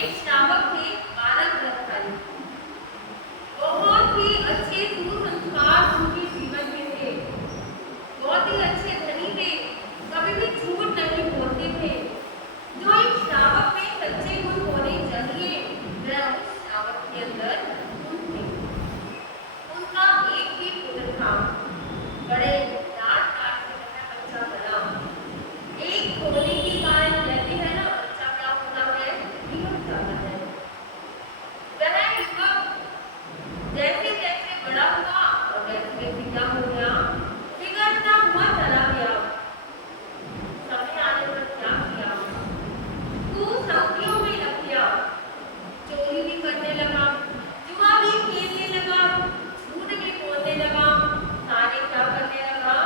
एक श्रावक थे 12 व्रतधारी। बहुत ही अच्छे सुसंस्कार उनके जीवन में थे, बहुत ही अच्छे धनी थे, कभी भी झूठ नहीं बोलते थे। जो एक श्रावक में सच्चे गुण होने चाहिए वह उस श्रावक के अंदर गुण थे। उनका एक ही पुत्र था, बड़े लाड प्यार से वह बच्चा बना। एक होने के कारण कहते हैं ना, बच्चा क्या होता है, बिगड़ जाता है। वह युवक जैसे जैसे बड़ा हुआ और वैसे वैसे क्या हो गया, बिगड़ता हुआ चला गया। समय आने पर क्या किया, कुसंगतियों में लग गया, चोरी भी करने लगा, जुआ भी खेलने लगा, झूठ भी बोलने लगा, सारे क्या करने लगा,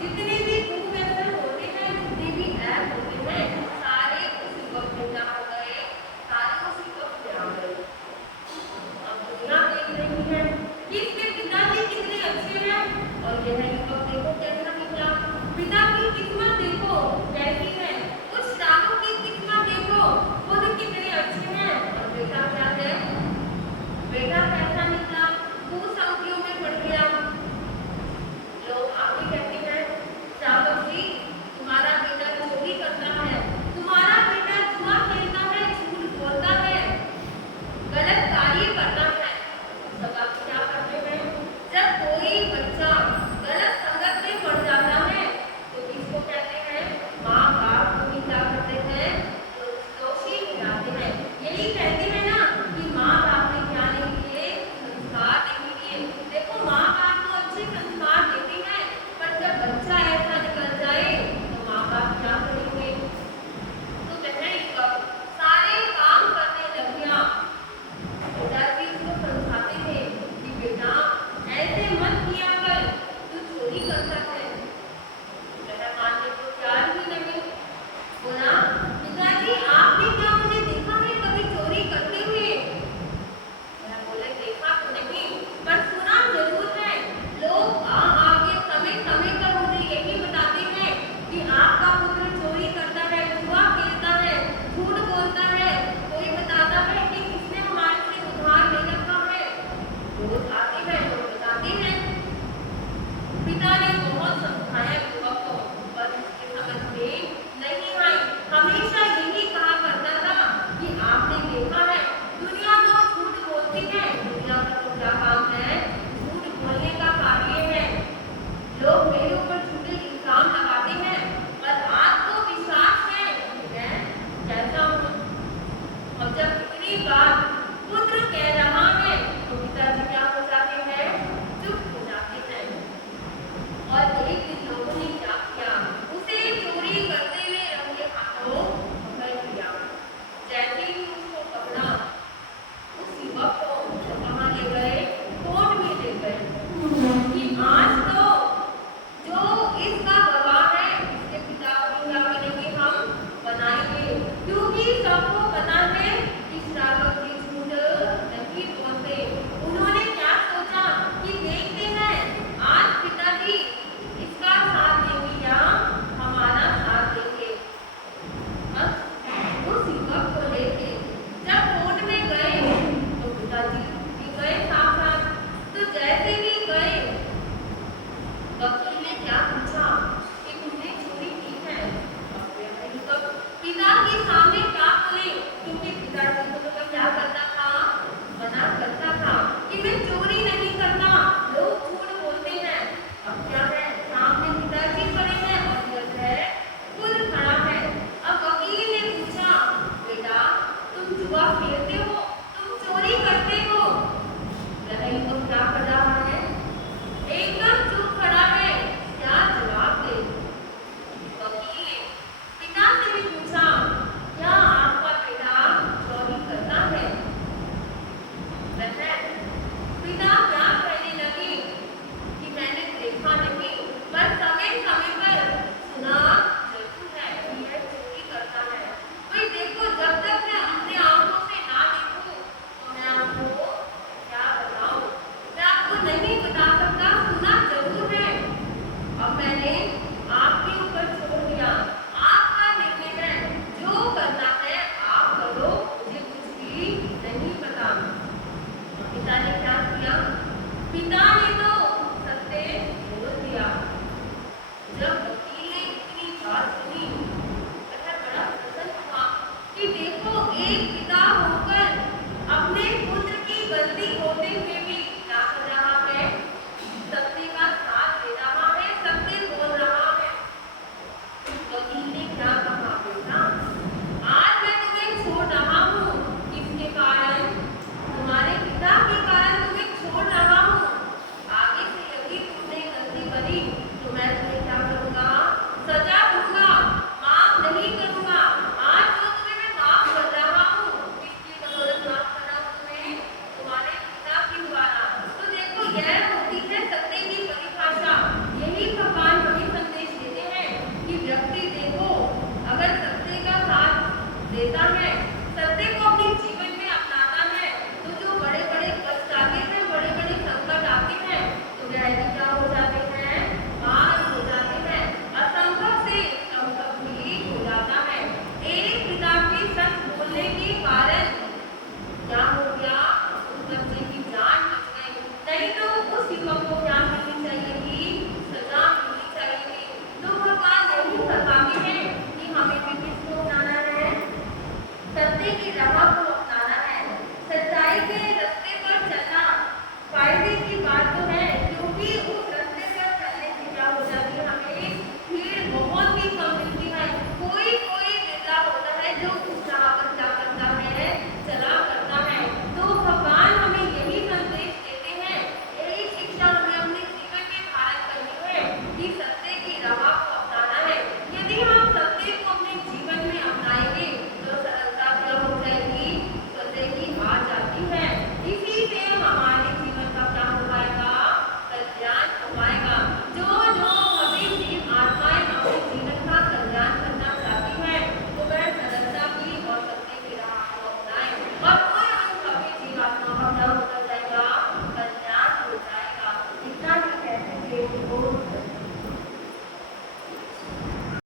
जितने भी कुव्यसन होते हैं, जितने भी ऐप होते हैं, सारे उस युवक में क्या हो गए, सारे उस युवक में आ गए। अब दुनिया देख रही है कि इसके पिताजी कितने अच्छे हैं और यह युवक देखो कैसा निकला। पिता की किस्मत देखो कैसी है, उस श्रावक की किस्मत देखो खुद कितने अच्छे हैं और बेटा क्या है, बेटा कैसा निकला, कुसंगतियों में पड़ गया। लोग आगे कहते हैं, श्रावक जी तुम्हारा बेटा चोरी करता है, तुम्हारा बेटा जुआ खेलता है, झूठ बोलता है, गलत कार्य करता है। तब आप क्या करते हैं, जब कोई बच्चा गलत संगत में पड़ जाता है तो किसको कहते हैं, माँ बाप को भी क्या करते हैं, दोषी ठहराते हैं। यही कहते हैं ना कि माँ बाप ने क्या नहीं किए, संस्कार नहीं दिए। देखो माँ बाप तो अच्छे संस्कार देते हैं, पर जब बच्चा ऐसा निकल जाए तो माँ बाप क्या करेंगे। तो कहने का सारे काम करने लग गया। पिताजी उसको समझाते थे कि बेटा ऐसे मत किया कर, तू चोरी करता है। वह मानने को तैयार ही नहीं। बोला पिताजी आपने क्या मुझे देखा है कभी चोरी करते हुए। वह बोले देखा तो नहीं पर सुना जरूर है। लोग आगे समय समय पर मुझे यही बताते हैं कि आपका पुत्र चोरी करता है, जुआ खेलता है, झूठ बोलता है। कोई बताता है कि किसने हमारे से उधार ले रखा है। रोज आते हैं, लोग बताते हैं। पिता ने बहुत समझाया युवक को, पर उसके समझ में नहीं आई। हमेशा यही कहा करता था कि आपने देखा है दुनिया तो झूठ बोलती है, दुनिया का तो क्या काम है, झूठ बोलने का कार्य है। लोग मेरे ऊपर झूठे इल्जाम लगाते हैं, पर आपको विश्वास है कि मैं कैसा हूँ। और जब इतनी बार पुत्र कह